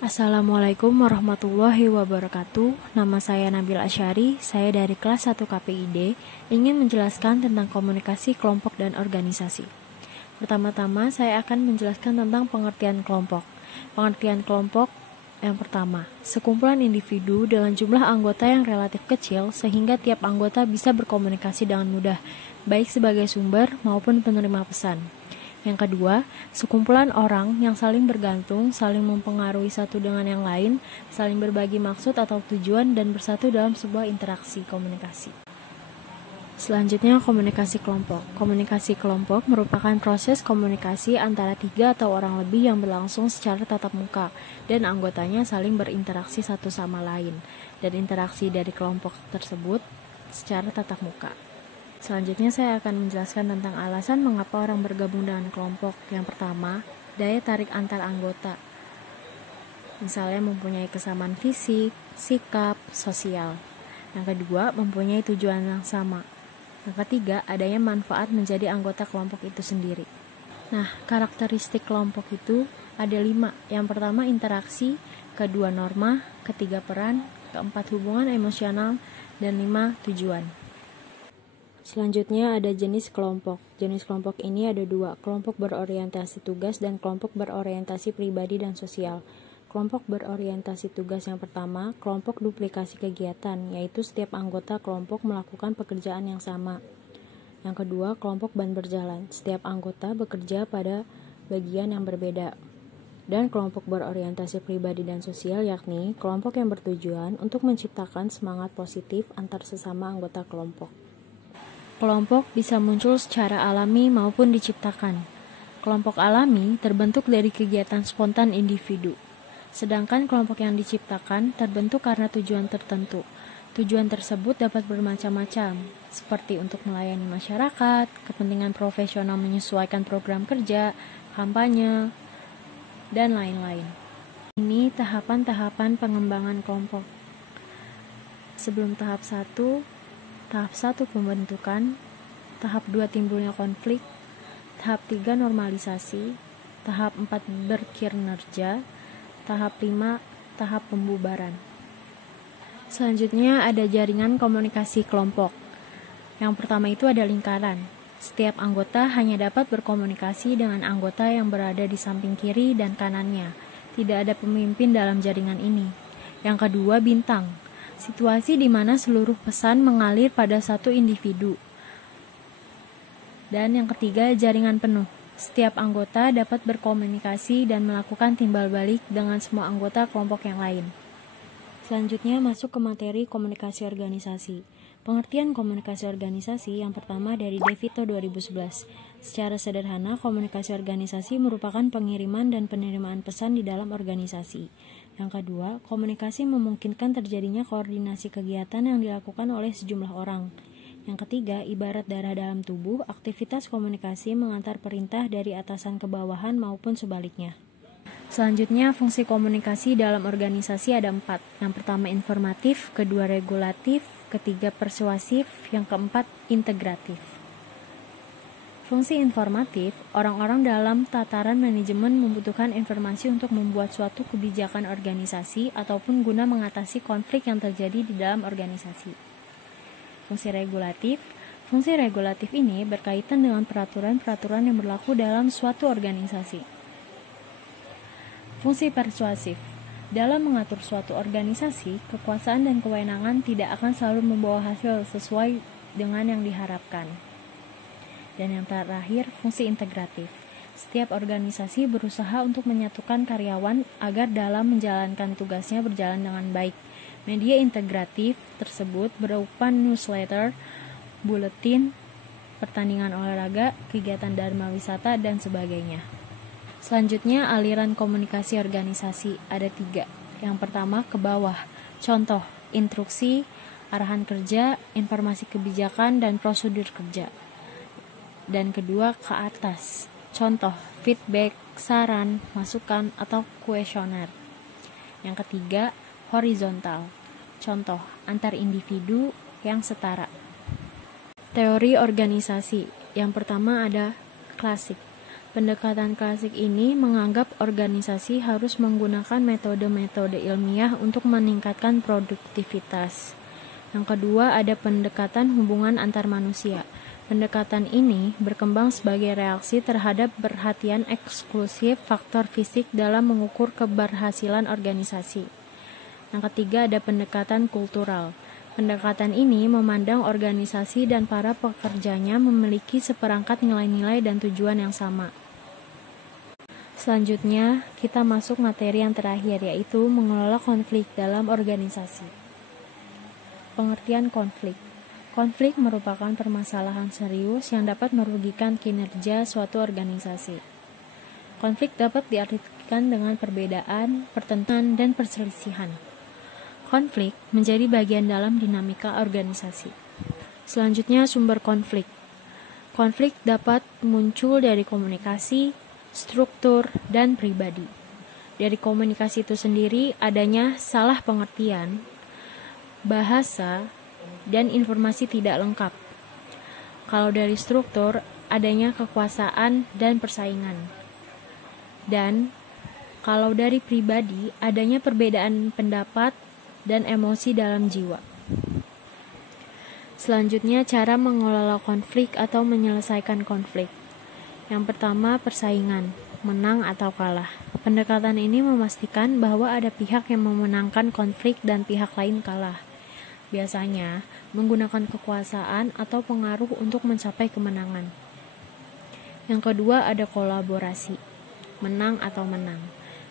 Assalamualaikum warahmatullahi wabarakatuh. Nama saya Nabil Asyari, saya dari kelas 1 KPID, ingin menjelaskan tentang komunikasi kelompok dan organisasi. Pertama-tama saya akan menjelaskan tentang pengertian kelompok. Pengertian kelompok yang pertama, sekumpulan individu dengan jumlah anggota yang relatif kecil sehingga tiap anggota bisa berkomunikasi dengan mudah, baik sebagai sumber maupun penerima pesan. Yang kedua, sekumpulan orang yang saling bergantung, saling mempengaruhi satu dengan yang lain, saling berbagi maksud atau tujuan, dan bersatu dalam sebuah interaksi komunikasi. Selanjutnya, komunikasi kelompok. Komunikasi kelompok merupakan proses komunikasi antara 3 atau orang lebih yang berlangsung secara tatap muka, dan anggotanya saling berinteraksi satu sama lain, dan interaksi dari kelompok tersebut secara tatap muka. Selanjutnya saya akan menjelaskan tentang alasan mengapa orang bergabung dengan kelompok. Yang pertama, daya tarik antar anggota. Misalnya mempunyai kesamaan fisik, sikap, sosial. Yang kedua, mempunyai tujuan yang sama. Yang ketiga, adanya manfaat menjadi anggota kelompok itu sendiri. Nah, karakteristik kelompok itu ada 5. Yang pertama, interaksi. Kedua, norma. Ketiga, peran. Keempat, hubungan emosional. Dan 5, tujuan. Selanjutnya ada jenis kelompok. Jenis kelompok ini ada 2, kelompok berorientasi tugas dan kelompok berorientasi pribadi dan sosial. Kelompok berorientasi tugas yang pertama, kelompok duplikasi kegiatan, yaitu setiap anggota kelompok melakukan pekerjaan yang sama. Yang kedua, kelompok ban berjalan, setiap anggota bekerja pada bagian yang berbeda. Dan kelompok berorientasi pribadi dan sosial, yakni kelompok yang bertujuan untuk menciptakan semangat positif antar sesama anggota kelompok. Kelompok bisa muncul secara alami maupun diciptakan. Kelompok alami terbentuk dari kegiatan spontan individu. Sedangkan kelompok yang diciptakan terbentuk karena tujuan tertentu. Tujuan tersebut dapat bermacam-macam, seperti untuk melayani masyarakat, kepentingan profesional menyesuaikan program kerja, kampanye, dan lain-lain. Ini tahapan-tahapan pengembangan kelompok. Sebelum tahap 1, tahap 1 pembentukan, tahap 2 timbulnya konflik, tahap 3 normalisasi, tahap 4 berkinerja, tahap 5 tahap pembubaran. Selanjutnya ada jaringan komunikasi kelompok. Yang pertama itu ada lingkaran. Setiap anggota hanya dapat berkomunikasi dengan anggota yang berada di samping kiri dan kanannya. Tidak ada pemimpin dalam jaringan ini. Yang kedua, bintang. Situasi di mana seluruh pesan mengalir pada satu individu. Dan yang ketiga, jaringan penuh. Setiap anggota dapat berkomunikasi dan melakukan timbal balik dengan semua anggota kelompok yang lain. Selanjutnya masuk ke materi komunikasi organisasi. Pengertian komunikasi organisasi yang pertama dari DeVito 2011. Secara sederhana, komunikasi organisasi merupakan pengiriman dan penerimaan pesan di dalam organisasi. Yang kedua, komunikasi memungkinkan terjadinya koordinasi kegiatan yang dilakukan oleh sejumlah orang. Yang ketiga, ibarat darah dalam tubuh, aktivitas komunikasi mengantar perintah dari atasan ke bawahan maupun sebaliknya. Selanjutnya, fungsi komunikasi dalam organisasi ada 4. Yang pertama informatif, kedua regulatif, ketiga persuasif, yang keempat integratif. Fungsi informatif, orang-orang dalam tataran manajemen membutuhkan informasi untuk membuat suatu kebijakan organisasi ataupun guna mengatasi konflik yang terjadi di dalam organisasi. Fungsi regulatif ini berkaitan dengan peraturan-peraturan yang berlaku dalam suatu organisasi. Fungsi persuasif, dalam mengatur suatu organisasi, kekuasaan dan kewenangan tidak akan selalu membawa hasil sesuai dengan yang diharapkan. Dan yang terakhir, fungsi integratif. Setiap organisasi berusaha untuk menyatukan karyawan agar dalam menjalankan tugasnya berjalan dengan baik. Media integratif tersebut berupa newsletter, buletin, pertandingan olahraga, kegiatan dharma wisata, dan sebagainya. Selanjutnya, aliran komunikasi organisasi ada 3. Yang pertama, ke bawah. Contoh, instruksi, arahan kerja, informasi kebijakan, dan prosedur kerja. Dan kedua, ke atas. Contoh, feedback, saran, masukan, atau kuesioner. Yang ketiga, horizontal. Contoh, antar individu yang setara. Teori organisasi. Yang pertama ada klasik. Pendekatan klasik ini menganggap organisasi harus menggunakan metode-metode ilmiah untuk meningkatkan produktivitas. Yang kedua, ada pendekatan hubungan antar manusia. Pendekatan ini berkembang sebagai reaksi terhadap perhatian eksklusif faktor fisik dalam mengukur keberhasilan organisasi. Yang ketiga, ada pendekatan kultural. Pendekatan ini memandang organisasi dan para pekerjanya memiliki seperangkat nilai-nilai dan tujuan yang sama. Selanjutnya, kita masuk materi yang terakhir, yaitu mengelola konflik dalam organisasi. Pengertian konflik. Konflik merupakan permasalahan serius yang dapat merugikan kinerja suatu organisasi. Konflik dapat diartikan dengan perbedaan, pertentangan, dan perselisihan. Konflik menjadi bagian dalam dinamika organisasi. Selanjutnya, sumber konflik. Konflik dapat muncul dari komunikasi, struktur, dan pribadi. Dari komunikasi itu sendiri adanya salah pengertian, bahasa, dan informasi tidak lengkap. Kalau dari struktur, adanya kekuasaan dan persaingan. Dan kalau dari pribadi, adanya perbedaan pendapat dan emosi dalam jiwa. Selanjutnya, cara mengelola konflik atau menyelesaikan konflik. Yang pertama, persaingan, menang atau kalah. Pendekatan ini memastikan bahwa ada pihak yang memenangkan konflik dan pihak lain kalah. Biasanya, menggunakan kekuasaan atau pengaruh untuk mencapai kemenangan. Yang kedua, ada kolaborasi, menang atau menang.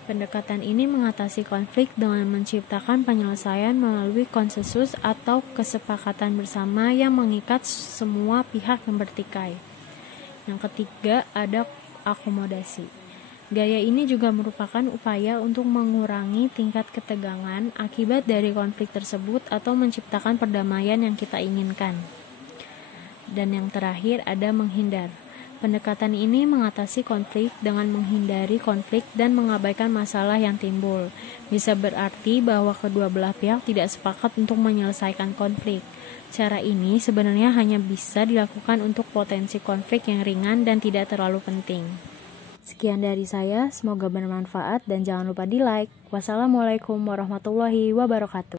Pendekatan ini mengatasi konflik dengan menciptakan penyelesaian melalui konsensus atau kesepakatan bersama yang mengikat semua pihak yang bertikai. Yang ketiga, ada akomodasi. Gaya ini juga merupakan upaya untuk mengurangi tingkat ketegangan akibat dari konflik tersebut atau menciptakan perdamaian yang kita inginkan. Dan yang terakhir, ada menghindar. Pendekatan ini mengatasi konflik dengan menghindari konflik dan mengabaikan masalah yang timbul. Bisa berarti bahwa kedua belah pihak tidak sepakat untuk menyelesaikan konflik. Cara ini sebenarnya hanya bisa dilakukan untuk potensi konflik yang ringan dan tidak terlalu penting. Sekian dari saya, semoga bermanfaat dan jangan lupa di like. Wassalamualaikum warahmatullahi wabarakatuh.